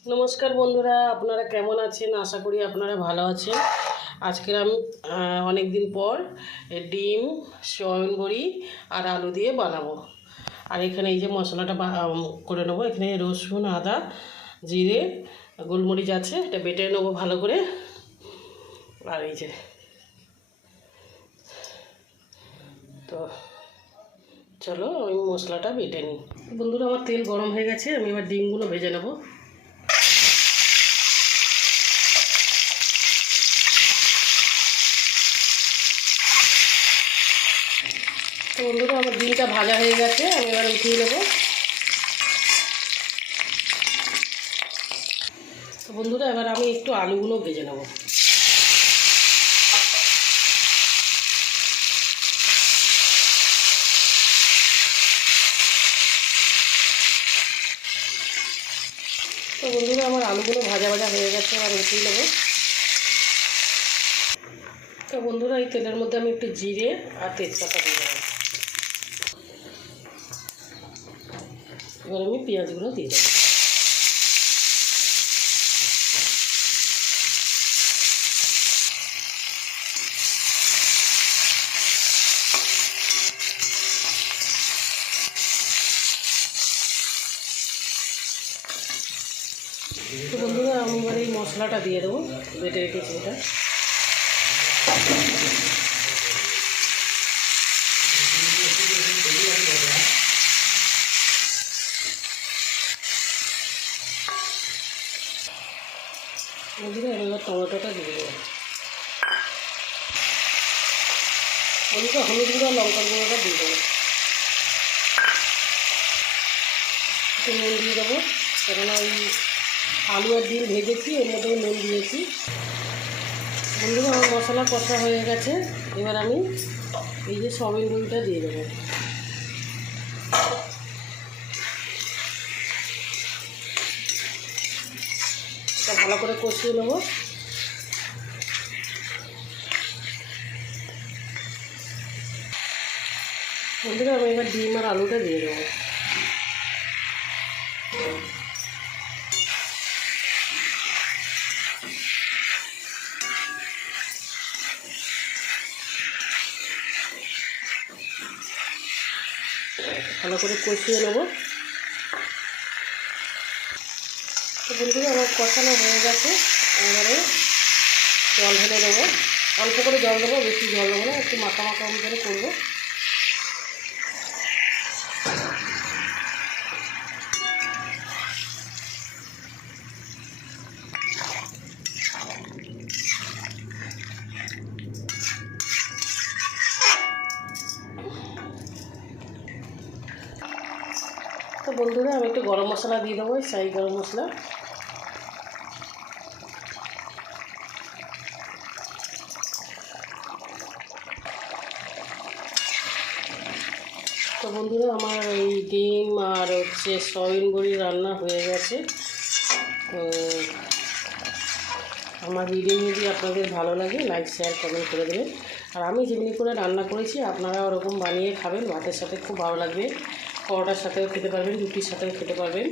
নমস্কার বন্ধুরা, আপনারা কেমন আছেন? আশা করি আপনারা ভালো আছেন। আজকের আমি অনেক দিন পর ডিম, সয়াবিন বড়ি আর আলু দিয়ে বানাবো। আর এখানে এই যে মশলাটা করে নেবো। এখানে রসুন, আদা, জিরে, গোলমরিচ আছে, এটা বেটে নেবো ভালো করে। আর এই যে তো চলো আমি মশলাটা বেটে নিই। বন্ধুরা, আমার তেল গরম হয়ে গেছে, আমি এবার ডিমগুলো ভেজে নেবো। তো বন্ধুরা, আমার ডিমটা ভাজা হয়ে গেছে, আমি এবার উঠিয়ে নেবো। তো বন্ধুরা, এবার আমি একটু আলুগুলো ভেজে নেবো। তো বন্ধুরা, আমার আলুগুলো ভাজা ভাজা হয়ে গেছে, এবার উঠিয়ে নেবো। তো বন্ধুরা, এই তেলের মধ্যে আমি একটু জিরে আর তেজপাতা দিয়ে দেবো। এবার আমি পেঁয়াজগুলো দিয়ে দেবো। তো বন্ধুরা, আমি এবার এই মশলাটা দিয়ে দেবো, বেটে রেখেছি এটা। বন্ধুরা, এবার টমেটোটা দিয়ে দেবো। বন্ধুরা, হলুদ গুঁড়ো, লঙ্কার গুঁড়োটা দিয়ে দেবো। একটু নুন দিয়ে দেবো, কেননা ওই আলু আর ডিম ভেজেছি, এর মধ্যে নুন দিয়েছি। বন্ধুরা, আমার মশলা কষা হয়ে গেছে, এবার আমি এই যে সয়াবিন বড়িটা দিয়ে দেবো। এটা ভালো করে কষিয়ে নেবো। বন্ধুরা, আমি এবার ডিম আর আলুটা দিয়ে দেবো। ভালো করে কষিয়ে নেবো। তো বন্ধুরা, আমার কষানো হয়ে গেছে, এবারে জল ঢেলে দেবো। অল্প করে জল দেবো, বেশি জল দেবো না, একটু মাখা মাখা করে করবো। তো বন্ধুরা, আমি একটু গরম মশলা দিয়ে দেবো, শাহি গরম মশলা। তো বন্ধুরা, আমার এই ডিম আর সয়াবিন বড়ি রান্না হয়ে গেছে। তো আমার ভিডিও যদি আপনাদের ভালো লাগে, লাইক, শেয়ার, কমেন্ট করে দেবেন। আর আমি যেমনি করে রান্না করেছি আপনারা ওরকম বানিয়ে খাবেন, ভাতের সাথে খুব ভালো লাগবে। পরোটার সাথেও খেতে পারবেন, রুটির সাথেও খেতে পারবেন,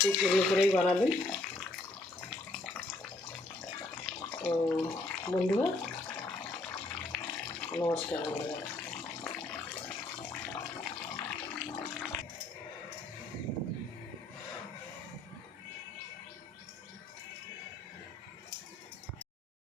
ঠিক এমনি করেই বানাবেন। তো বন্ধুরা, নমস্কার।